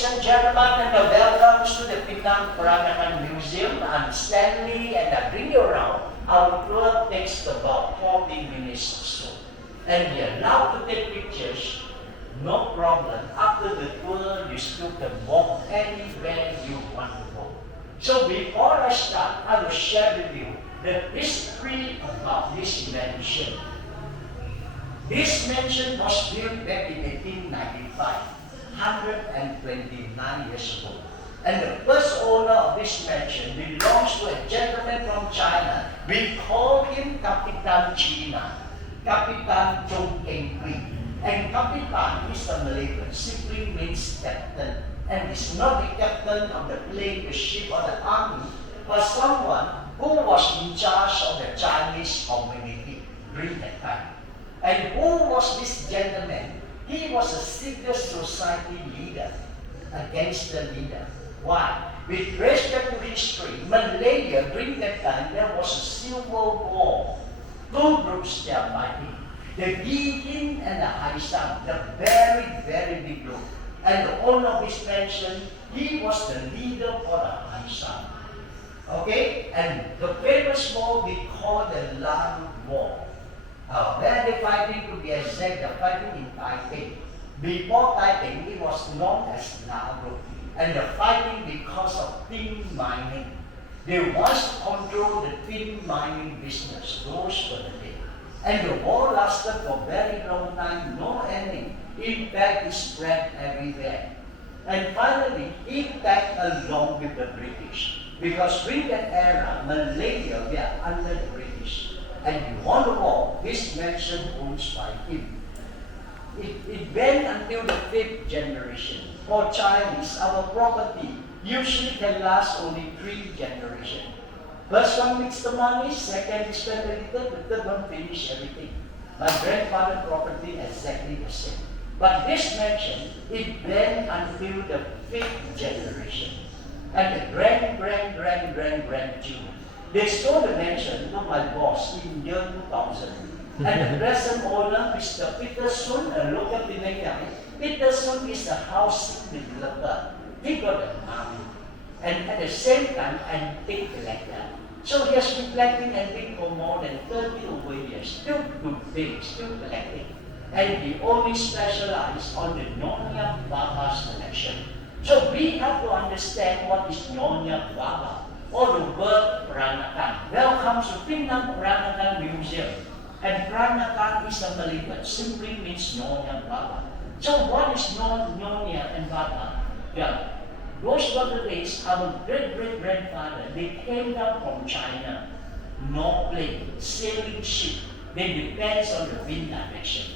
ladies and gentlemen, and welcome to the Pinang Peranakans Museum. I'm Stanley, and I bring you around. Our tour takes about 40 minutes or so. And you're allowed to take pictures, no problem. After the tour, you still can walk anywhere you want to go. So before I start, I will share with you the history about this mansion. This mansion was built back in 1895. 129 years ago. And the first owner of this mansion belongs to a gentleman from China. We call him Kapitan China, Kapitan Chong Keng Kui. And Kapitan is a Malay word, simply means captain. And is not the captain of the plane, the ship, or the army, but someone who was in charge of the Chinese community during that time. And who was this gentleman? He was a secret society leader, a gangster leader. Why? With respect to history, Malaya during that time there was a civil war. Two groups they are fighting. The Gigin and the Haisam, the very, very big group. And the owner of this mansion, he was the leader for the Haisam. Okay? And the famous war we call the Lan War. Where they fighting, to be exact, they're fighting in Taipei. Before Taipei, it was known as Nauru. And they're fighting because of tin mining. They want to control the tin mining business. Those were the days. And the war lasted for a very long time, no ending. In fact, it spread everywhere. And finally, it tagged along with the British. Because during that era, Malaya were under the British. And you won the war, this mansion owns by him. It went until the 5th generation. For Chinese, our property usually can last only 3 generations. First one makes the money, second is spend a little, the third one finish everything. My grandfather's property exactly the same. But this mansion, it went until the 5th generation. And the grandchildren. They sold the mansion to my boss in year 2000. And the present owner, Mr. Peterson, a local Pinang guy. Peterson is a housing developer. He got a money. And at the same time, antique collector. So he has been collecting antique for more than 30 over years. Still good things, still collecting. And he only specializes on the Nyonya collection. So we have to understand what is Nyonya or the word Peranakan. Welcome to Pinang Peranakans Museum. And Peranakan is a Malay word, simply means Nyonya Baba. So what is Nyonya and Baba? Yeah, those were the days our great-great-grandfather, they came down from China, no plane, sailing ship. They depends on the wind direction.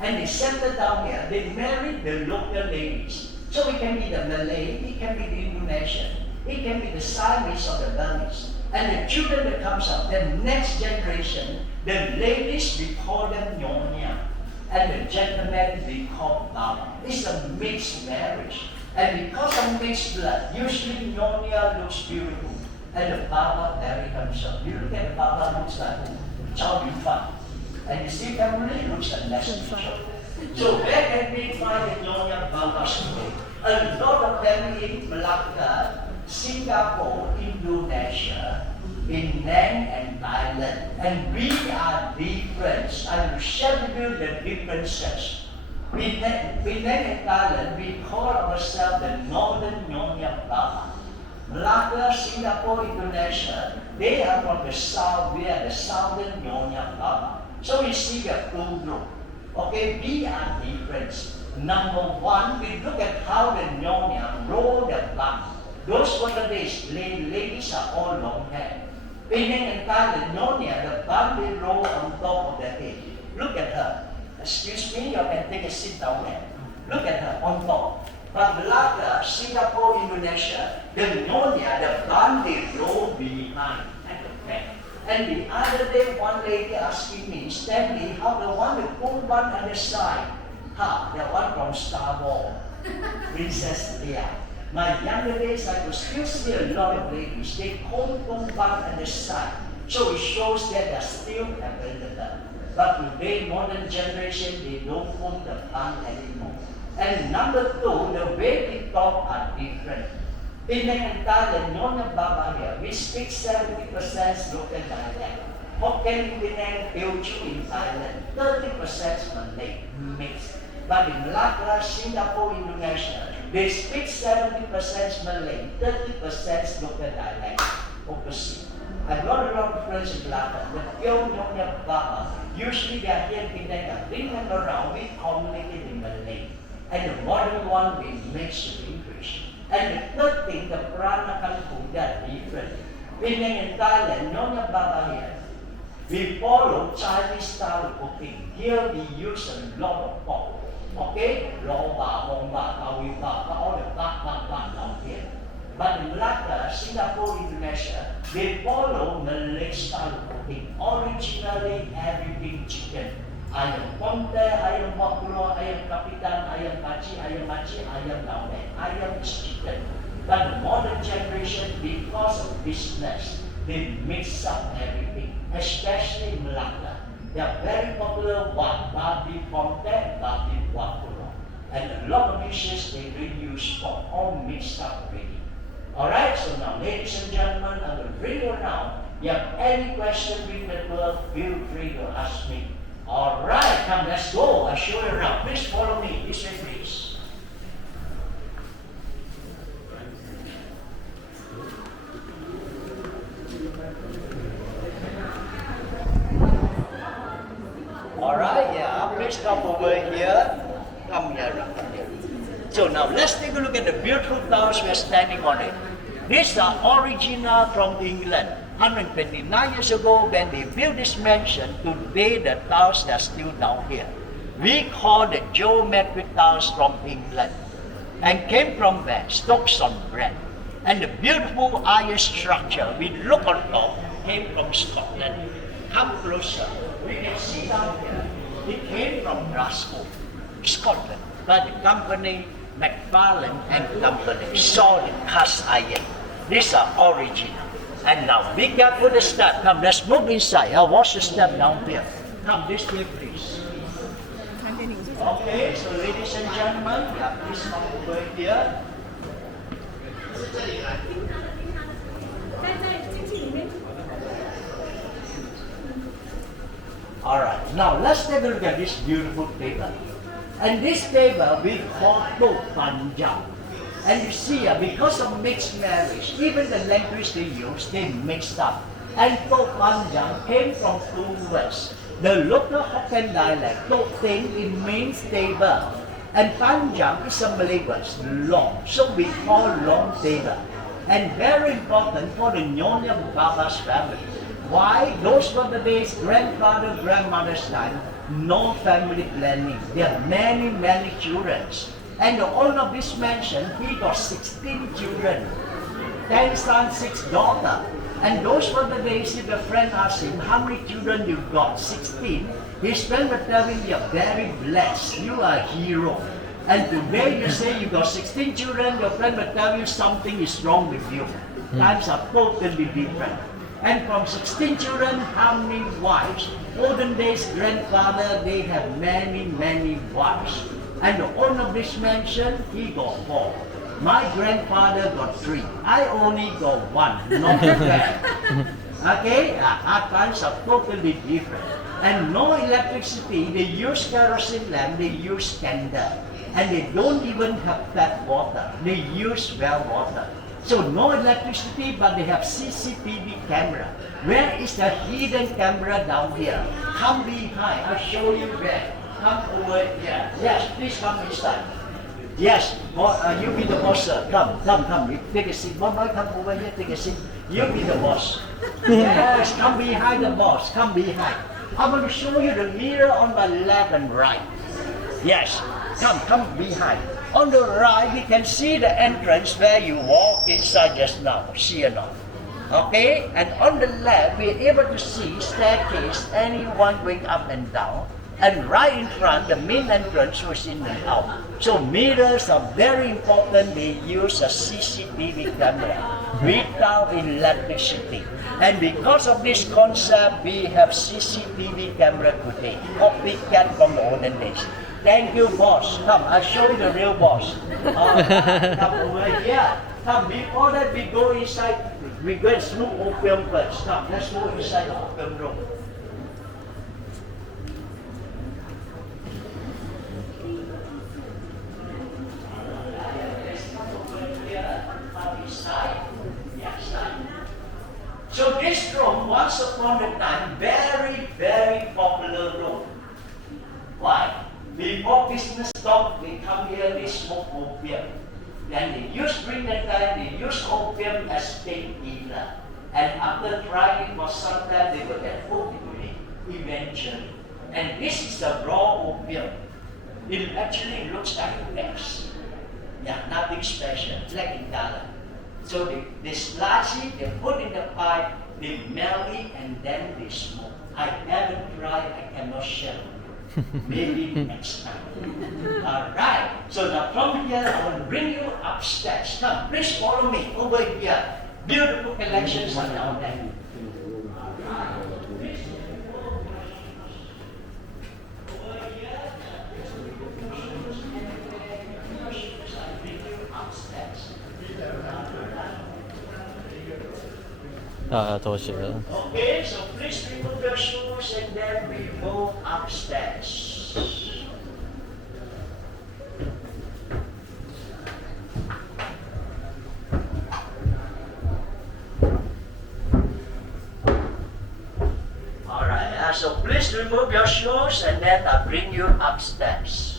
And they settled down here, they married the local ladies. So it can be the Malay, it can be the Indonesian, it can be the Siamese or the Burmese. And the children that comes up, the next generation, the ladies, we call them Nyonya. And the gentlemen, we call Baba. It's a mixed marriage. And because of mixed blood, usually Nyonya looks beautiful. And the Baba very handsome. You look at the Baba, looks like Chow Yun-fan. And you see family looks like less picture. So where can we find the Nyonya Baba story? A lot of them in Malacca, Singapore, Indonesia, Penang and Thailand. And we are different. I will share with you the differences. Penang and Thailand, we call ourselves the Northern Nyonya Baba. Malacca, Singapore, Indonesia, they are from the south, we are the Southern Nyonya Baba. So you see we are two groups. Okay, we are different. Number one, we look at how the Nyonya roll the bun. Those were the days, ladies are all long hair. Penang and Thailand, Nyonya, the bun they roll on top of the head. Look at her. Excuse me, you can take a sit down there. Look at her on top. But Malacca, Singapore, Indonesia, the Nyonya, the bun they roll behind at the back. And the other day, one lady asking me, Stanley, how the one with pull one on the side? The one from Star Wars, Princess Leia. My younger days, I could still see a lot of ladies. They comb bun on the side. So it shows that they're still available. But today, modern generation, they don't comb the bun anymore. And number two, the way we talk are different. Pinang and Thailand, Nyonya Baba here, we speak 70% local dialect. Hokkien, Pinang, Teochew in Thailand, 30% Malay, mixed. But in Malacca, Singapore, Indonesia, they speak 70% Malay, 30% local dialect. Opposite. I got a lot of friends in Malacca, the pure Nyonya Baba, usually they are here in Pinang and bring them around, we communicate in Malay. And the modern one, we mix with English. And the third thing, the Peranakans food, they are different. Pinang in Thailand, Nyonya Baba here, we follow Chinese style of cooking. Here we use a lot of pork. Okay? Loba, Homba, Kawiba, all the bak down here. But in Malacca, Singapore, Indonesia, they follow Malay style of cooking. Originally, everything chicken. Ayam ponte, ayam baklo, ayam kapitan, ayam kaci, ayam maci, ayam laune. Ayam is chicken. But the modern generation, because of business, they mix up everything, especially in Malacca. They are very popular with babi ponte, babi baklo. And a lot of dishes they reuse for all mixed up already. Alright, so now ladies and gentlemen, I will bring you around. If you have any question with the world, feel free to ask me. Alright, come, let's go. I'll show you around. Please follow me. This way, please. Alright, yeah. Please come over here. Come here, come here. So now let's take a look at the beautiful towers we are standing on it. These are original from England. 129 years ago when they built this mansion, today the towers are still down here. We call the geometric towers from England. And came from where? Stoke-on-Trent. And the beautiful iron structure we look on top came from Scotland. Come closer. We can see down here. It came from Glasgow, Scotland. But the company McFarlane and Company saw the cast iron. These are original. And now be careful the step. Come, let's move inside. I'll watch the step down here. Come this way, please. Okay, so ladies and gentlemen, yeah, please come over here. Alright, now let's take a look at this beautiful table. And this table we call Panjang. And you see, because of mixed marriage, even the language they use, they mixed up. And Panjang came from two words. The local Hokkien dialect, Ting, it means table. And Panjang is a Malay word, long. So we call long table. And very important for the Nyonya Baba's family. Why? Those were the days, grandfather, grandmother's time, no family planning. There are many, many children. And the owner of this mansion, he got 16 children. 10 sons, 6 daughters. And those were the days if a friend asked him, how many children you got? 16. His friend would tell him, you're very blessed. You are a hero. And today you say you got 16 children, your friend would tell you something is wrong with you. Times are totally different. And from 16 children, how many wives? Olden days, grandfather, they have many, many wives. And the owner of this mansion, he got 4. My grandfather got 3. I only got 1, not bad. Okay, our times are totally different. And no electricity, they use kerosene lamp, they use candle. And they don't even have tap water, they use well water. So no electricity, but they have CCTV camera. Where is the hidden camera down here? Come behind, I'll show you where. Come over here. Yes, please come inside. Yes, you be the boss, sir. Come. You take a seat. Boy, come over here, take a seat. You be the boss. Yes, come behind the boss. Come behind. I'm going to show you the mirror on my left and right. Yes, come behind. On the right, you can see the entrance where you walk inside just now. See or not? Okay? And on the left, we're able to see staircase, anyone going up and down. And right in front, the main entrance was in and out. So mirrors are very important. They use a CCTV camera without electricity. And because of this concept, we have CCTV camera today, copycat from the olden days. Thank you, boss. Come, I'll show you the real boss. Come over here. Come, before that we go inside, we go and smoke opium first. Come, let's go inside the opium room. So this room, once upon a time, very, very popular room. Why? Before business talk, they come here, they smoke opium. Then they use, during that time, they use opium as painkiller. And after trying it for some time, they will get hooked into it, eventually. And this is the raw opium. It actually looks like wax. Yeah, nothing special, black in color. So they slice it, they put in the pipe, they melt it, and then they smoke. I haven't tried, I cannot share with you. Maybe next time. Alright, so now from here, I will bring you upstairs. Come, please follow me over here. Beautiful collections are down there. Okay, so please remove your shoes and then we move upstairs. Alright, so please remove your shoes and then I'll bring you upstairs.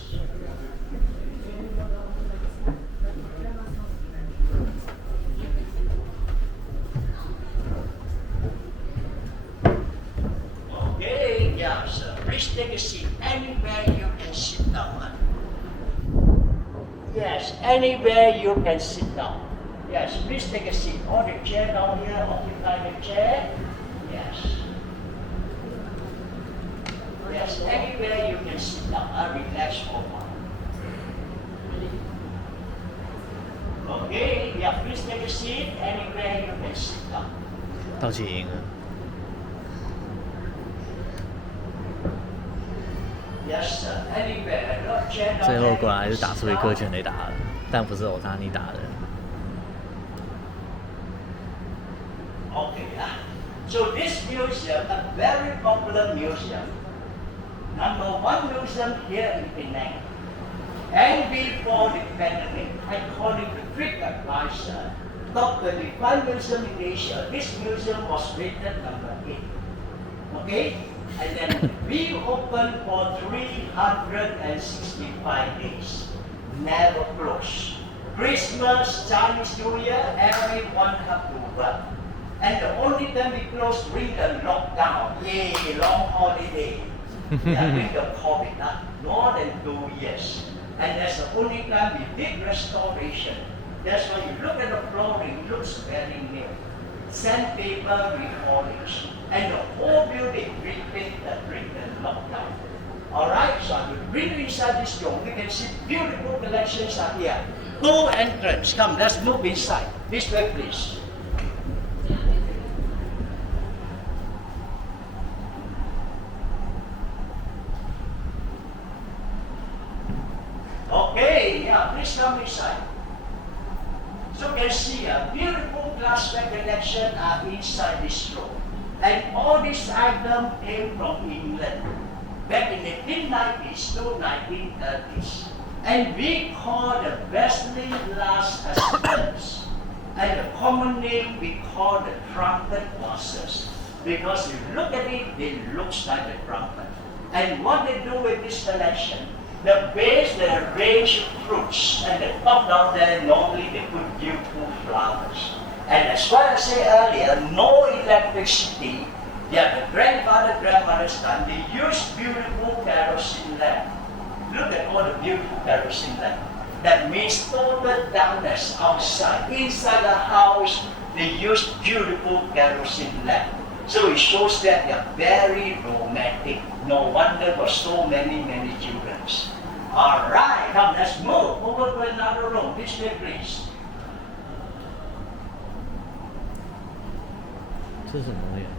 Please take a seat. Anywhere you can sit down. Yes, anywhere you can sit down. Yes, please take a seat. Or the chair down here, occupy the chair. Yes. Yes, anywhere you can sit down. I'll relax for a while. Okay, yeah, please take a seat. Anywhere you can sit down. 到起赢了。 Yes, sir. Anywhere. Not chair down 最后 there. 果然还是打出一颗全垒打了，但不是欧塔尼打的。 Okay, so this museum, a very popular museum. Number one museum here in Penang. And before the pandemic, according to TripAdvisor, top 25 museum in Asia, this museum was rated number 8. Okay? And then we opened for 365 days. Never closed. Christmas, Chinese New Year, everyone have to work. And the only time we closed during the lockdown, yay, long holiday. During the COVID, more than 2 years. And that's the only time we did restoration. That's why you look at the flooring, it looks very new. Sandpaper repolish. And the whole building repainted during the lockdown. Alright, so I will bring you inside this room. You can see beautiful collections are here. 2 entrance. Come, let's move inside. This way, please. Okay, yeah, please come inside. So you can see a beautiful glassware collection are inside this room. And all these items came from England back in the 1890s to 1930s. And we call the Wesley glass as and the common name we call the trumpet vases. Because you look at it, it looks like a trumpet. And what they do with this collection, the base they arrange fruits, and the top down there normally they put beautiful flowers. And as what I said earlier, no electricity. Yeah, the grandmother's time, they used beautiful kerosene lamp. Look at all the beautiful kerosene lamp. That means total darkness outside. Inside the house, they use beautiful kerosene lamp. So it shows that they are very romantic. No wonder for so many children. All right, come, let's move over to another room. This way, please. 这是什么东西啊？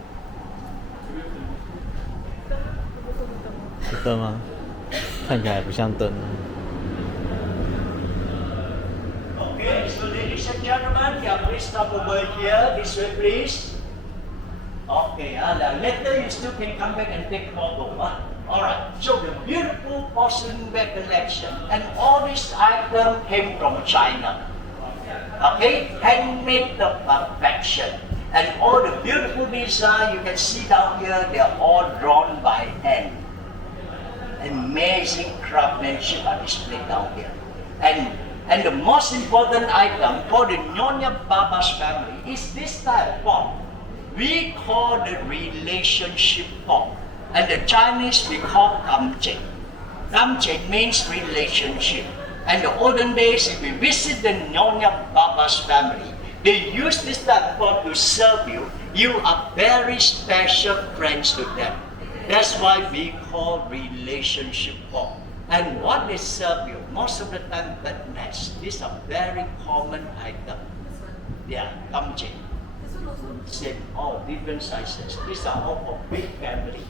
是灯吗？看起来不像灯。Okay, so ladies and gentlemen, yeah, please come over here. This way, please. Okay, later you still can come back and take photo. Alright, so the beautiful porcelain ware collection, and all these items came from China. Okay, handmade to perfection. And all the beautiful design you can see down here, they are all drawn by hand. Amazing craftsmanship are displayed down here. And the most important item for the Nyonya Baba's family is this type of pot. We call the relationship pot. And the Chinese we call kamchen. Kamchen means relationship. And the olden days, if we visit the Nyonya Baba's family, they use this type of pot to serve you. You are very special friends to them. That's why we call relationship pot. And what they serve you, most of the time, badness. These are very common items. Yeah, kamchen. Same, all different sizes. These are all for big family.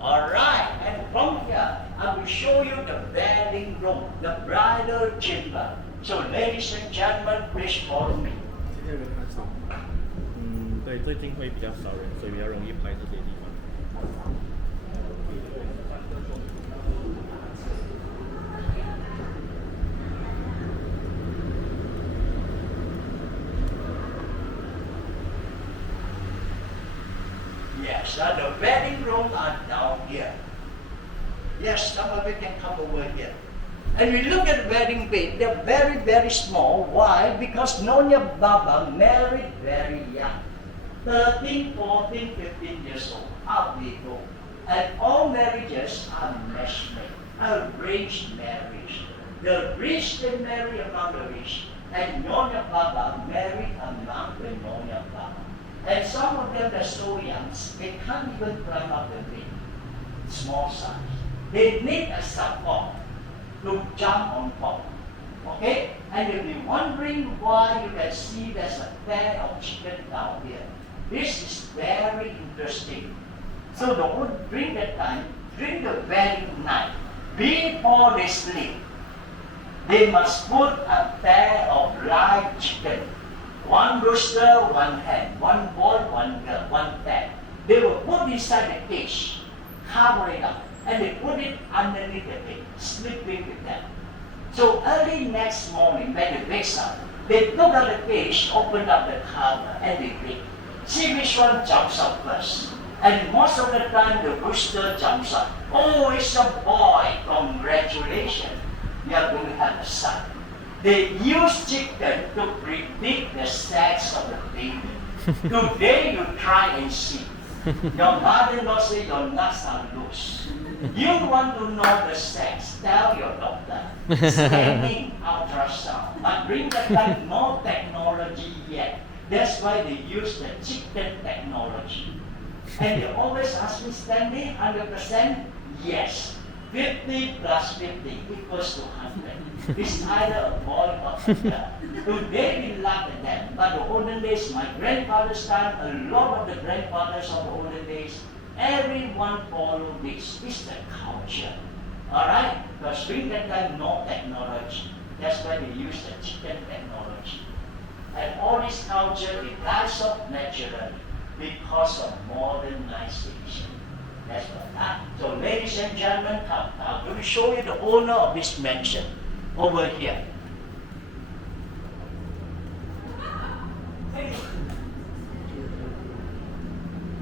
Alright, and from here, I will show you the wedding room, the bridal chamber. So ladies and gentlemen, please follow me. 这些人还少，对，最近会比较少人，所以比较容易拍这些地方。Yes, the wedding room are down here. Yes, some of you can come over here. And we look at the wedding bed, they're very small. Why? Because Nyonya Baba married very young. 13, 14, 15 years old. Out they go. And all marriages are matchmade, arranged marriage. The rich they marry among the rich. And Nyonya Baba married among the Nyonya Baba. And some of them are so young, they can't even climb up the bed. Small size. They need a support to jump on top. Okay? And you'll be wondering why you can see there's a pair of chicken down here. This is very interesting. So during that time, during the wedding night, before they sleep, they must put a pair of live chicken. One rooster, one hen, one boy, one girl, one pair. They will put inside the cage, cover it up, and they put it underneath the bed, sleeping with them. So early next morning, when they wake up, they took out the cage, opened up the cover, and they wait. See which one jumps up first. And most of the time, the rooster jumps up. Oh, it's a boy! Congratulations! You are going to have a son. They use chicken to predict the sex of the baby. Today, you try and see. Your mother-in-law says your nuts are loose. You want to know the sex, tell your doctor. Scanning ultrasound. But during that time, no technology yet. That's why they use the chicken technology. And they always ask me, Stanley, 100%? Yes. 50 plus 50 equals to 100. It's either a boy or a girl. Today we laugh at them, but the olden days, my grandfather's time, a lot of the grandfathers of the olden days, everyone followed this. It's the culture. Alright? Because during that time, no technology. That's why they use the chicken technology. And all this culture, it dies off naturally because of modernization. That's what. So ladies and gentlemen, come. I'm going to show you the owner of this mansion over here.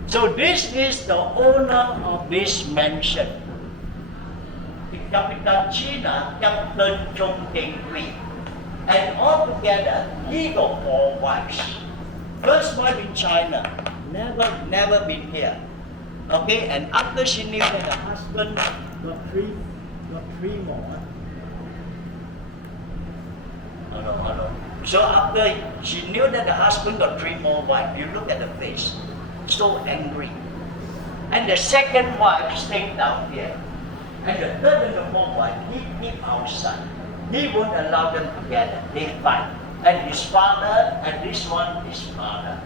So this is the owner of this mansion. The Capitan China, Captain Chong Keng Hui. And altogether, he got 4 wives. First wife in China, never been here. Okay, and after she knew that her husband got three more. Hello. So after she knew that the husband got 3 more wives, you look at the face, so angry. And the second wife staying down here. And the third and the fourth wife, he keep outside. He won't allow them together. They fight. And his father and this one, his father.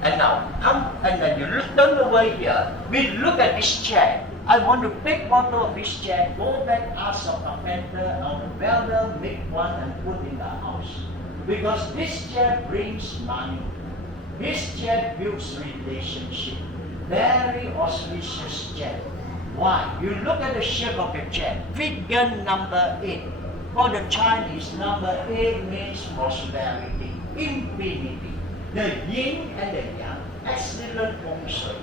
And now, come, and then you turn away here. We look at this chair. I want to take photo of this chair, go back, ask of the vendor, or the builder, make one and put in the house. Because this chair brings money. This chair builds relationship. Very auspicious chair. Why? You look at the shape of the chair. Figure number 8. For the Chinese, number 8 means prosperity, infinity. The yin and the yang, excellent feng shui.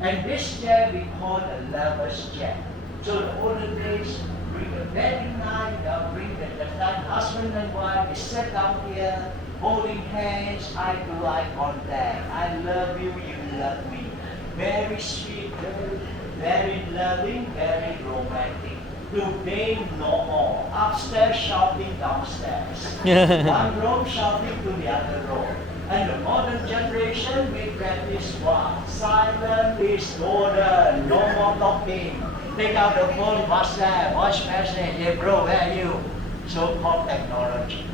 And this chair we call a lover's chair. So the older days, bring a wedding night, bring the time husband and wife, they sit down here, holding hands, eye to eye contact. I love you, you love me. Very sweet, very loving, very romantic. Today, no more. Upstairs shouting, downstairs. One room shouting to the other room. And the modern generation, we practice what? Silent is order, no more talking. Take out the phone, WhatsApp, voice message, hey bro, where are you? So-called technology.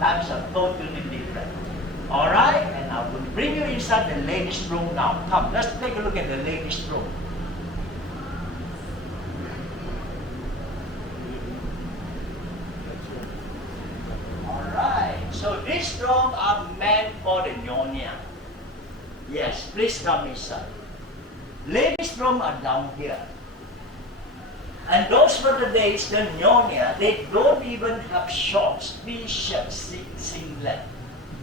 Times are totally different. Alright, and I will bring you inside the ladies' room now. Come, let's take a look at the ladies' room. Alright, so these rooms are meant for the Nyonya. Yes, please come inside. Ladies' room are down here. And those were the days, the Nyonya, they don't even have shorts, t-shirts, singlet.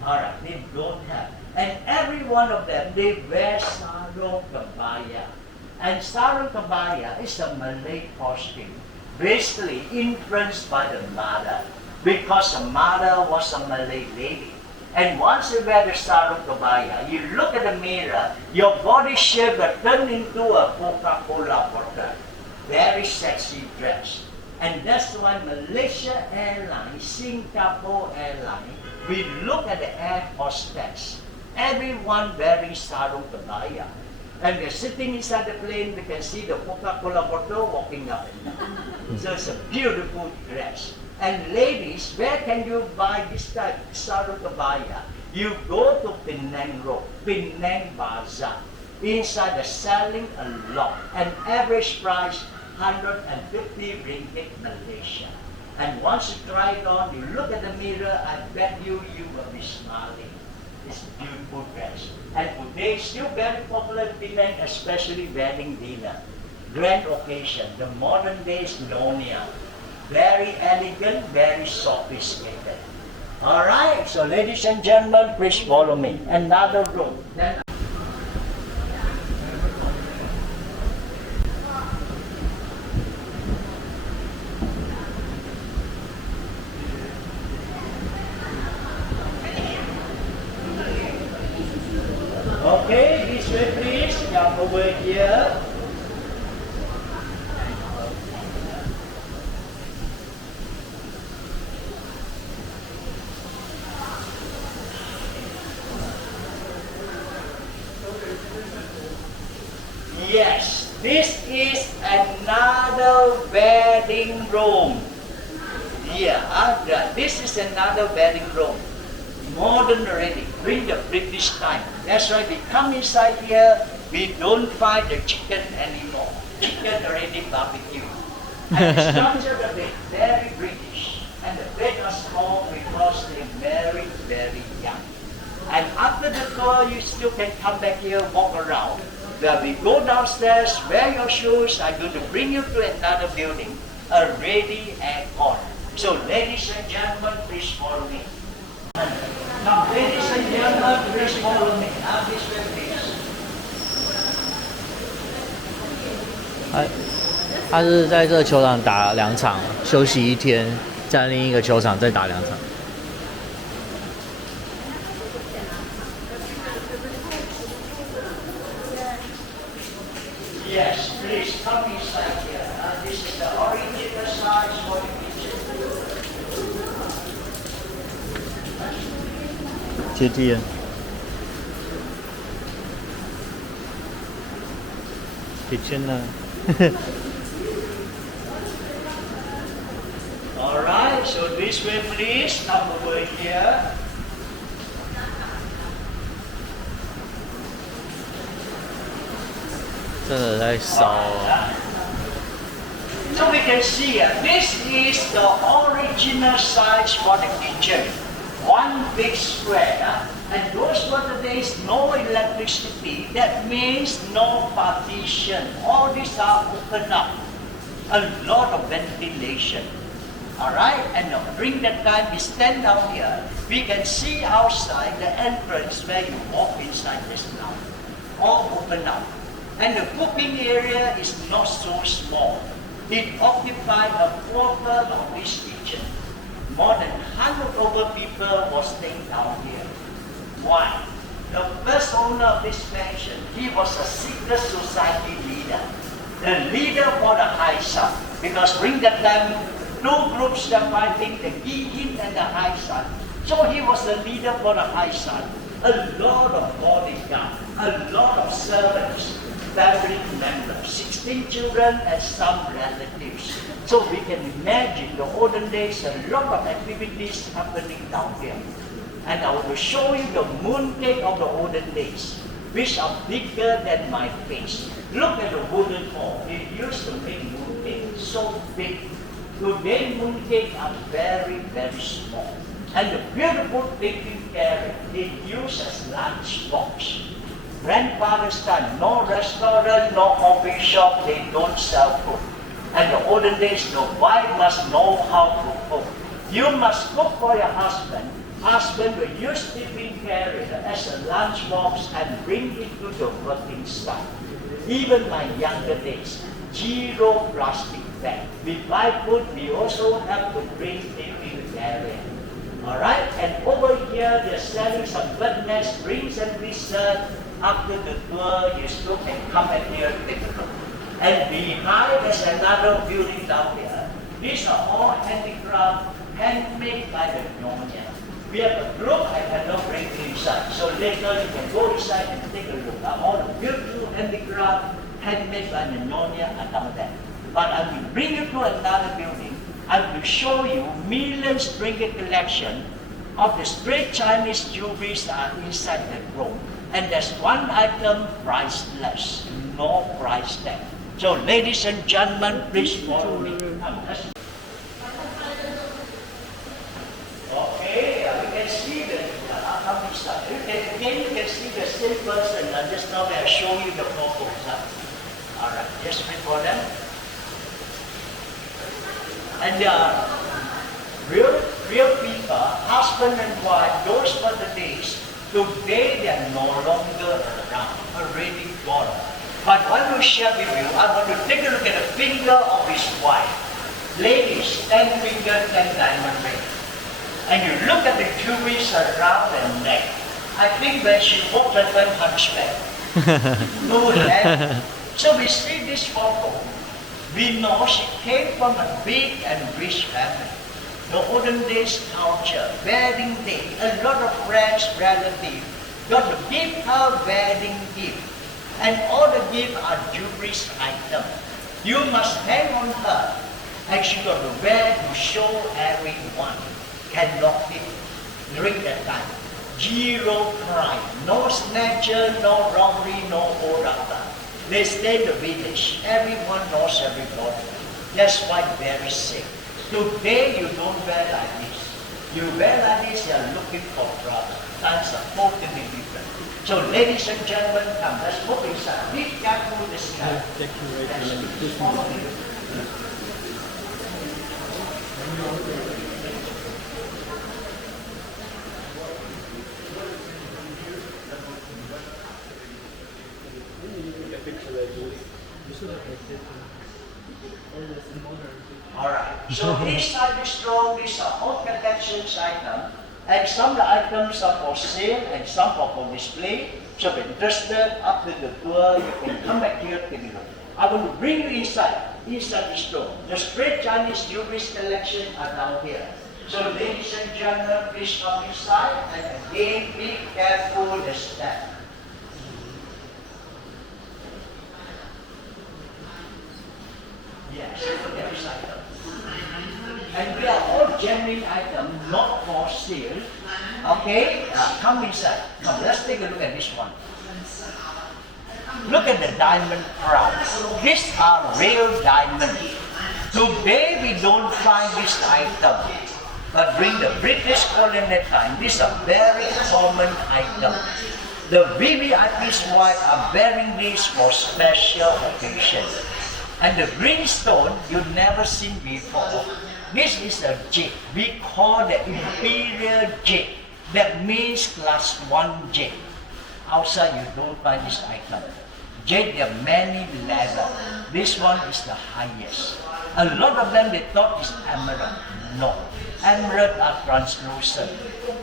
Alright, they don't have. And every one of them, they wear sarong kebaya. And sarong kebaya is a Malay costume, basically influenced by the mother, because the mother was a Malay lady. And once you wear the sarong kebaya, you look at the mirror, your body shape will turn into a Coca-Cola bottle. Very sexy dress. And that's why Malaysia Airlines, Singapore Airlines, we look at the air hostess. Everyone wearing sarong kebaya. And they're sitting inside the plane, we can see the Coca-Cola bottle walking up and down. So it's a beautiful dress. And ladies, where can you buy this type of sarong kebaya? You go to Pinang Road, Pinang Bazaar. Inside they're selling a lot. And average price, 150 ringgit Malaysia. And once you try it on, you look at the mirror, I bet you will be smiling. It's a beautiful dress. And today, still very popular in Penang, especially wedding dinner. Grand occasion, the modern days Nyonya. Very elegant, very sophisticated. Alright, so ladies and gentlemen, please follow me. Another room. Then okay, this way please, come over here. Yes, this is another wedding room. Yeah, this is another wedding room. Modern already, bring the British time. That's why we come inside here, we don't find the chicken anymore. Chicken already barbecued. And the structure of it, very British. And the bed are small because they're very, very young. And after the tour, you still can come back here, walk around. Then we go downstairs, wear your shoes, I'm going to bring you to another building, already aircon. So ladies and gentlemen, please follow me. Now, ladies and gentlemen, please follow me. Now, this way, please. 他是在这个球场打2场，休息1天，在另一个球场再打2场。Yes, please come inside here. This is the original size for the kitchen. 阶梯了。kitchen 呢。Alright, so this way please, come over here. So we can see this is the original size for the kitchen. One big square, and those were the days no electricity. That means no partition. All these are open up. A lot of ventilation. Alright, and now during that time we stand down here, we can see outside the entrance where you walk inside this now. All open up. And the cooking area is not so small. It occupied a quarter of this kitchen. More than 100 over people was staying down here. Why? The first owner of this mansion, he was a secret society leader. The leader for the high sun. Because during that time, two groups were fighting, the Yin and the high sun. So he was the leader for the high sun. A lot of bodyguards, a lot of servants, family members, 16 children and some relatives. So we can imagine the olden days, a lot of activities happening down here. And I want to show you the mooncake of the olden days, which are bigger than my face. Look at the wooden hall. They used to make mooncake so big. Today mooncake are very, very small. And the beautiful baking carrot, they use as lunch box. Grandfather's time, no restaurant, no coffee shop, they don't sell food. And the olden days, the wife must know how to cook. You must cook for your husband. Husband will use tiffin carrier as a lunch box and bring it to the working site. Even my younger days, zero plastic bag. We buy food, we also have to bring tiffin carrier. Alright, and over here they're selling some goodness, drinks and dessert. After the tour, you still can come and here take a look. And behind there's another building down there. These are all handicraft, handmade by the Nyonya. We have a group, I cannot bring you inside. So later you can go inside and take a look. All the beautiful handicraft, handmade by the Nyonya are down there. But I will bring you to another building. I will show you millions trinket collection of the straight Chinese jewelries are inside the room. And there's one item priceless, no price tag. So ladies and gentlemen, please follow me. Okay, you can see the again you can see the same person. Just now they are showing you the photos. Alright, just wait for them. And they are real people, husband and wife, those were the days. Today they are no longer around, already gone. But I want to share with you, I want to take a look at the finger of his wife. Ladies, 10 finger, 10 diamond ring. And you look at the jewelries around her neck. I think when she walked like one hunchback. No hand. So we see this photo. We know she came from a big and rich family. The olden days culture, wedding day, a lot of friends, relatives got to give her wedding gift. And all the gifts are jewelry items. You must hang on her. And she got to wear to show everyone. Cannot fit during that time. Zero crime, no snatcher, no robbery, no hold up. They stay in the village. Everyone knows everybody. That's why very safe. Today you don't wear like this. You wear like this, you are looking for trouble. Times are totally different. So ladies and gentlemen, come, let's move inside. Be careful this time. Alright, so inside this room, these are all collections items, and some of the items are for sale and some are for display. So if you're interested, after the tour, you can come back here to take a look. I want to bring you inside this room. The straight Chinese jewelry collection are down here. So ladies and gentlemen, please come inside, and again, be careful the step. Yes, look at this item. And they are all genuine items, not for sale. Okay, come inside. Come, let's take a look at this one. Look at the diamond crowns. These are real diamonds. Today we don't find this item, but during the British colonial time, this is a very common item. The VVIP's wife are wearing this for special occasions. And the green stone you've never seen before. This is a jade. We call the imperial jade. That means class 1 jade. Outside you don't find this item. Jade, there are many levels. This one is the highest. A lot of them they thought is emerald. No. Emerald are translucent.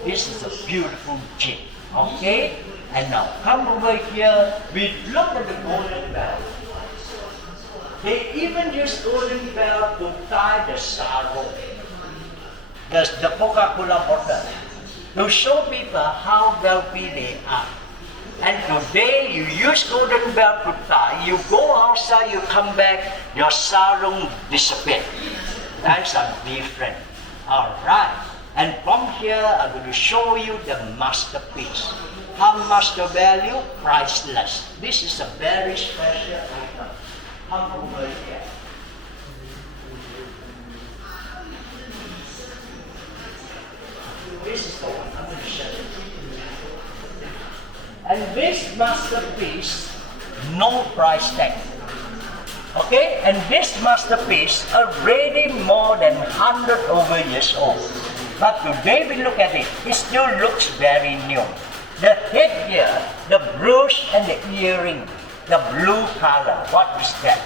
This is a beautiful jade. Okay? And now come over here. We look at the golden bell. They even use golden bell to tie the sarong. There's the Coca-Cola bottle. To show people how wealthy they are. And today you use golden bell to tie. You go outside, you come back, your sarong disappears. That's different. Alright. And from here I'm going to show you the masterpiece. How much the value? Priceless. This is a very special item. Come over here. This is the one I'm going to show you. And this masterpiece, no price tag. Okay? And this masterpiece already more than 100 over years old. But today we look at it, it still looks very new. The head here, the brooch and the earring, the blue color, what is that?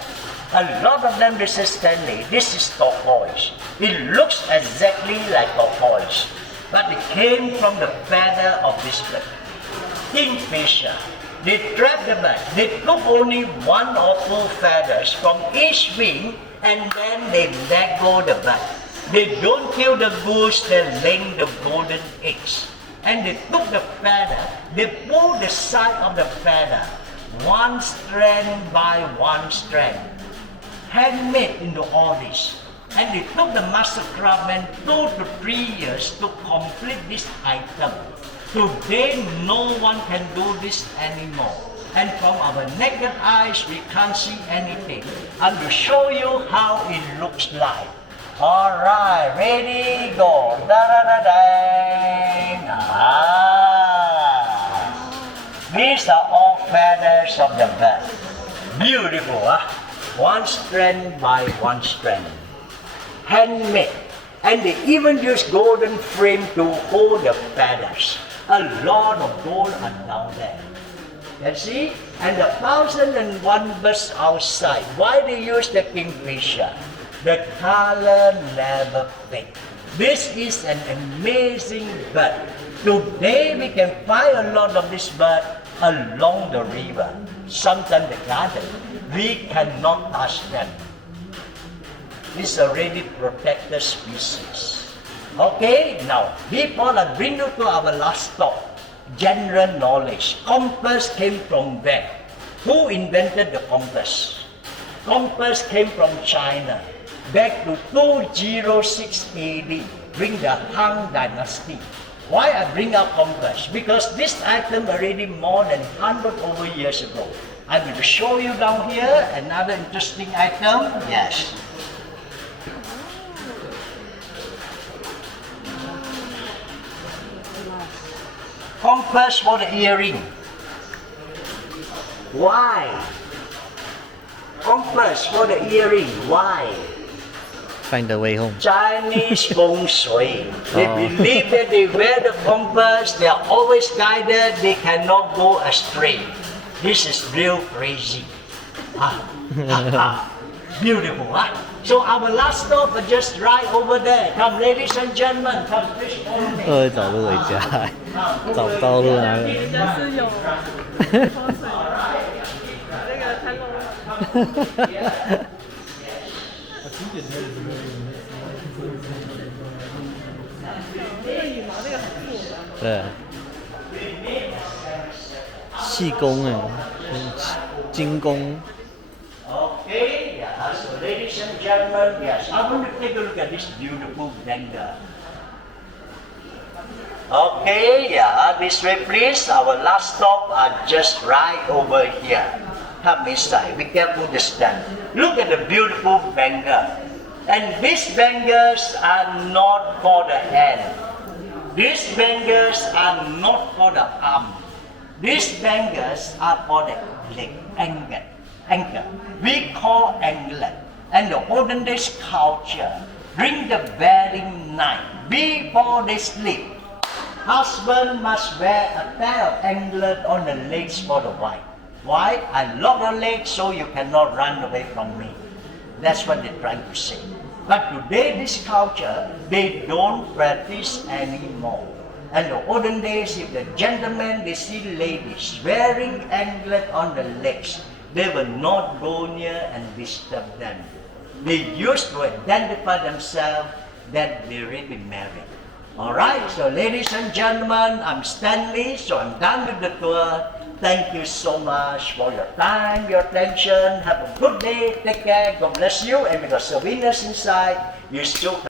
A lot of them, this is Stanley, this is turquoise. It looks exactly like turquoise, but it came from the feather of this bird. Kingfisher. They trapped the bird. They took only 1 or 2 feathers from each wing and then they let go the bird. They don't kill the goose, they lay the golden eggs. And they took the feather, they pulled the side of the feather, 1 strand by 1 strand, handmade into all this. And they took the master craftsman 2 to 3 years to complete this item. Today, no one can do this anymore. And from our naked eyes, we can't see anything. I'm going to show you how it looks like. Alright, ready, go. Da-da-da-dang. These are all feathers of the bird. Beautiful, huh? 1 strand by 1 strand. Handmade. And they even use golden frame to hold the feathers. A lot of gold are down there. You see? And the 1,001 birds outside. Why they use the kingfisher? The color never fades. This is an amazing bird. Today we can find a lot of this bird along the river. Sometimes the garden. We cannot touch them. This is already protected species. Okay, now before I bring you to our last stop, general knowledge. Compass came from where? Who invented the compass? Compass came from China. Back to 206 AD, during the Han Dynasty. Why I bring up compass? Because this item already more than 100 over years ago. I will show you down here another interesting item. Yes. Compass for the earring. Why? Compass for the earring. Why? Find the way home. Chinese feng shui. They believe that they wear the compass, they are always guided, they cannot go astray. This is real crazy. Beautiful, huh? So our last stop is just right over there. Come, ladies and gentlemen, come please follow me. 找路回家，找不到路来了。就是有风水，那个参观。这个羽毛那个很酷。对，细工哎，精工。Okay, yeah, so ladies and gentlemen, yes, I want to take a look at this beautiful bangle. Okay, yeah, this way please. Our last stop are just right over here. Come inside. Be careful to stand. Look at the beautiful bangle. And these bangles are not for the hand. These bangles are not for the arm. These bangles are for the leg, ankle. We call anklet. And the olden days culture, during the wedding night, before they sleep, husband must wear a pair of anklet on the legs for the wife. Why? I lock the legs so you cannot run away from me. That's what they're trying to say. But today, this culture, they don't practice anymore. And the olden days, if the gentlemen, they see ladies wearing anklet on the legs, they will not go near and disturb them. They used to identify themselves that they're really married. Alright, so ladies and gentlemen, I'm Stanley, so I'm done with the tour. Thank you so much for your time, your attention. Have a good day, take care, God bless you, and with the souvenirs inside, you still